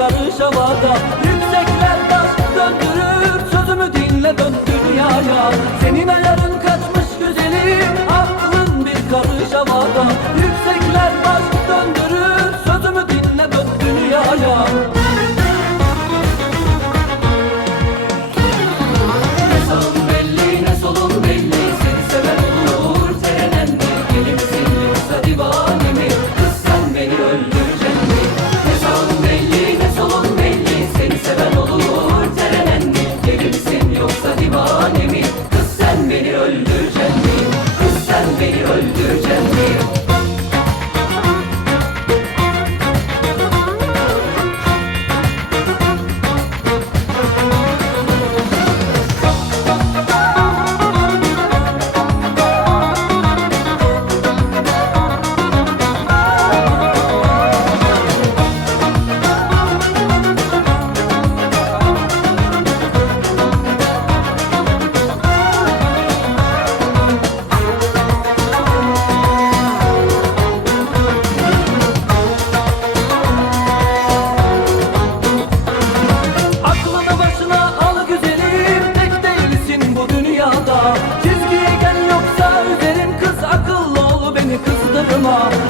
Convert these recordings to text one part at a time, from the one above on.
karış havada. Yüksekler taş döndürür Sözümü dinle dön dünyaya. Senin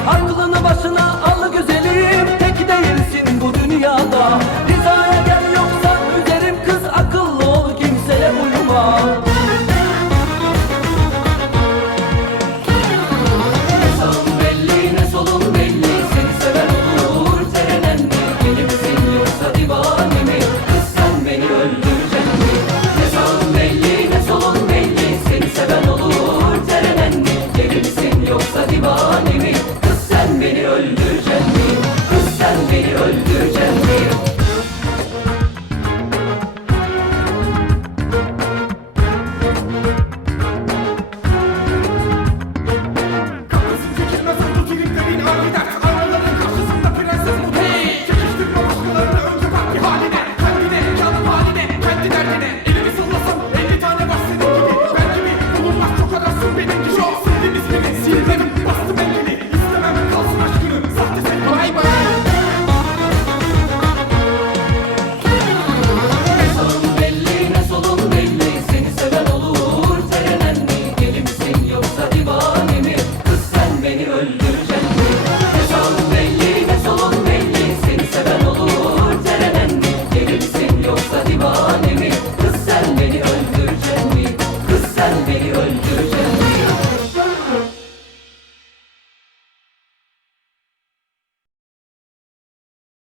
Aklını başına al güzelim. Tek değilsin bu dünyada. Hizaya gel yoksa üzerim kız Akıllı ol kimseye uyma. Ne sağın belli ne solun belli. Seni seven olur terenen mi yoksa divane sen beni öldüreceksin Ne sağın belli ne solun belli. Seni seven olur terenen mi yoksa divane